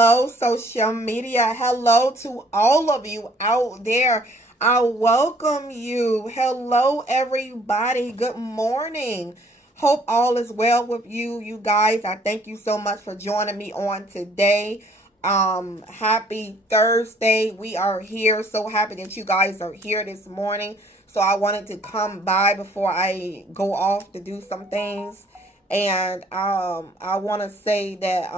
Hello, social media. Hello to all of you out there. I welcome you. Hello, everybody. Good morning. Hope all is well with you, you guys. I thank you so much for joining me on today. Happy Thursday. We are here. So happy that you guys are here this morning. So I wanted to come by before I go off to do some things. And I want to say that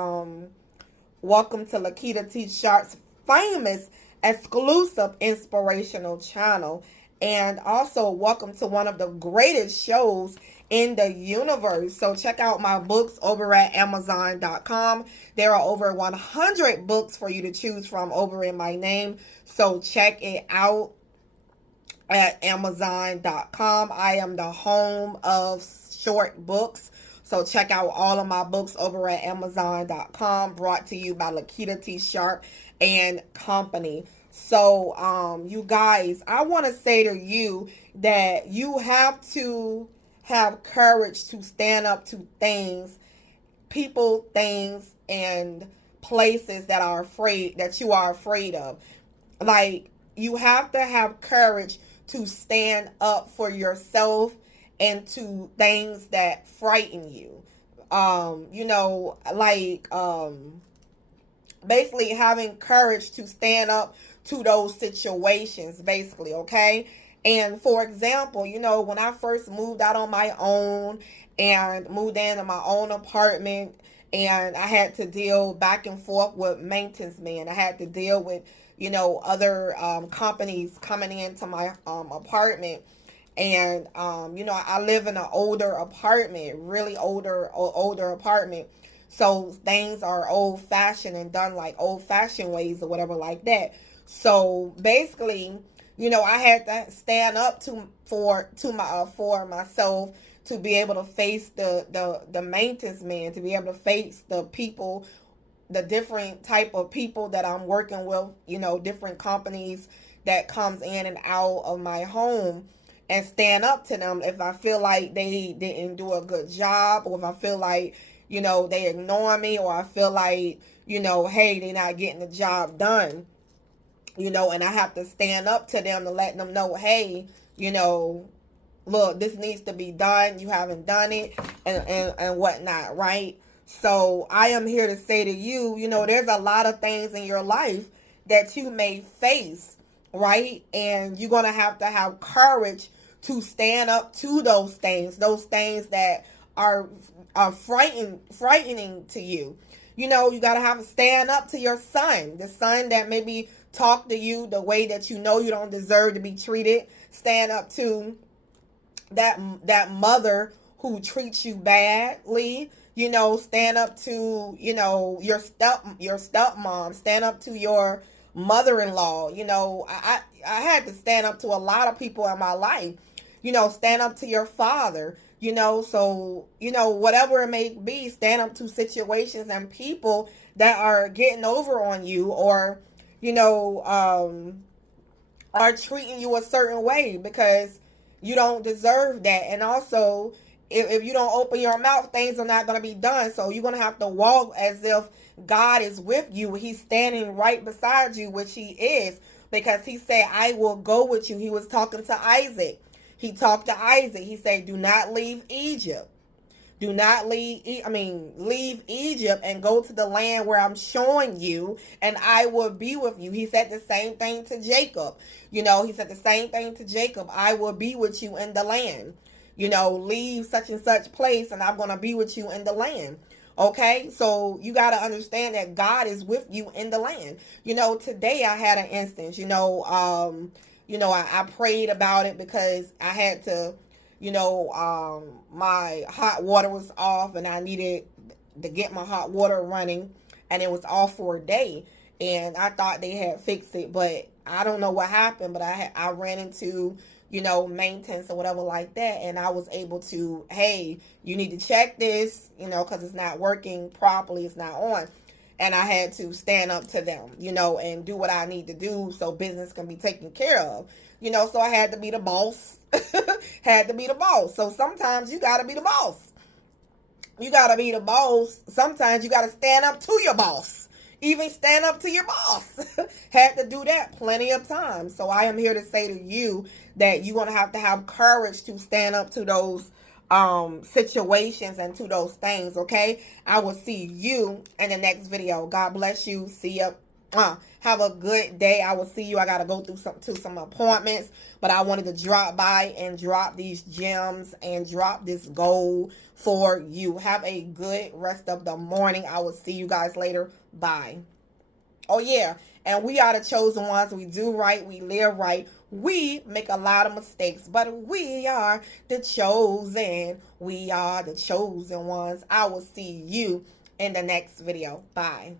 welcome to Lakitatsharpe's famous exclusive inspirational channel. And also welcome to one of the greatest shows in the universe. So check out my books over at Amazon.com. There are over 100 books for you to choose from over in my name. So check it out at Amazon.com. I am the home of short books. So check out all of my books over at Amazon.com, brought to you by Lakitatsharpe and Company. So, you guys, I want to say to you that you have to have courage to stand up to things, people, things, and places that you are afraid of. Like, you have to have courage to stand up for yourself and to things that frighten you. Basically having courage to stand up to those situations, basically, okay? And for example, when I first moved out on my own and moved into my own apartment, and I had to deal back and forth with maintenance men. I had to deal with, other companies coming into my apartment. And, I live in an older apartment, really older apartment. So things are old fashioned and done like old fashioned ways or whatever like that. So basically, I had to stand up for myself to be able to face the maintenance man, to be able to face the people, the different type of people that I'm working with, different companies that comes in and out of my home, and stand up to them if I feel like they didn't do a good job, or if I feel like, they ignore me, or I feel like, hey, they're not getting the job done, and I have to stand up to them to let them know, hey, look, this needs to be done. You haven't done it, and whatnot, right? So I am here to say to you, there's a lot of things in your life that you may face, right? And you're going to have courage to stand up to those things that are frightening to you. You got to have to stand up to your son, the son that maybe talk to you the way that you don't deserve to be treated. Stand up to that mother who treats you badly. Stand up to, your stepmom. Stand up to your mother-in-law. I had to stand up to a lot of people in my life. Stand up to your father. So whatever it may be, stand up to situations and people that are getting over on you, or are treating you a certain way because you don't deserve that. And also, if you don't open your mouth, things are not going to be done. So you're going to have to walk as if God is with you. He's standing right beside you, which he is, because he said, I will go with you. He was talking to Isaac. He talked to Isaac. He said, do not leave Egypt. Do not leave Egypt and go to the land where I'm showing you, and I will be with you. He said the same thing to Jacob. He said the same thing to Jacob. I will be with you in the land. Leave such and such place, and I'm going to be with you in the land. Okay, so you got to understand that God is with you in the land. Today I had an instance, I prayed about it because I had to, my hot water was off, and I needed to get my hot water running, and it was off for a day, and I thought they had fixed it, but I don't know what happened, but I ran into, maintenance or whatever like that, and I was able to, hey, you need to check this, because it's not working properly, it's not on. And I had to stand up to them, and do what I need to do so business can be taken care of. So I had to be the boss. So sometimes you got to be the boss. You got to be the boss. Sometimes you got to stand up to your boss. even stand up to your boss. Had to do that plenty of times. So I am here to say to you that you're going to have courage to stand up to those situations and to those things. Okay, I will see you in the next video. God bless you. See ya. Have a good day. I will see you. I gotta go through some appointments, but I wanted to drop by and drop these gems and drop this gold for you. Have a good rest of the morning. I will see you guys later. Bye. Oh yeah, and we are the chosen ones. We do right. We live right. We make a lot of mistakes, but we are the chosen. We are the chosen ones. I will see you in the next video. Bye.